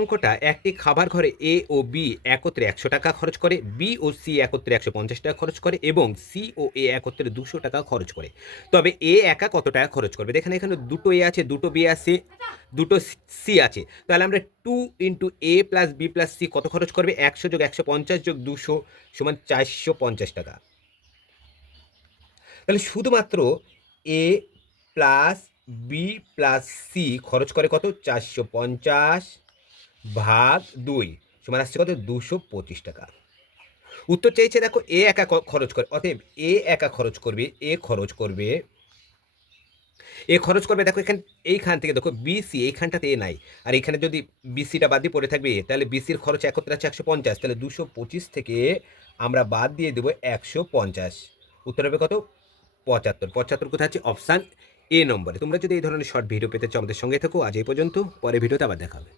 অঙ্কটা একটি খাবার ঘরে এ ও বি একত্রে 100 টাকা খরচ করে, বি ও সি একত্রে 150 টাকা খরচ করে এবং সি ও এ একত্রে 200 টাকা খরচ করে। তবে এ একা কত টাকা খরচ করবে? দেখেন এখানে দুটো এ আছে, দুটো বি আছে, দুটো সি আছে। তাহলে আমরা 2 ইন্টু এ প্লাস বি প্লাস সি কত খরচ করবে? 100 যোগ 150 যোগ 200 সমান 450 টাকা। তাহলে শুধুমাত্র এ প্লাস বি প্লাস সি খরচ করে কত? 450 ভাগ 2 সমান আসছে কত? 225 টাকা। উত্তর চেয়েছে দেখো এ একা খরচ করে, অতএব এ একা খরচ করবে, এ খরচ করবে দেখো এখানে, এইখান থেকে দেখো বিসি এইখানটাতে এ নাই, আর এখানে যদি বিসিটা বাদ দিয়ে পড়ে থাকবে তাহলে বিসির খরচ একত্রে আছে 150, তাহলে 225 থেকে আমরা বাদ দিয়ে দেবো 150। উত্তর হবে কত? 75। 75 কোথায় আছে? অপশান এ নম্বরে। তোমরা যদি এই ধরনের শর্ট ভিডিও পেতে চাও আমাদের সঙ্গে থাকো। আজ এই পর্যন্ত, পরে ভিডিওতে আবার দেখা হবে।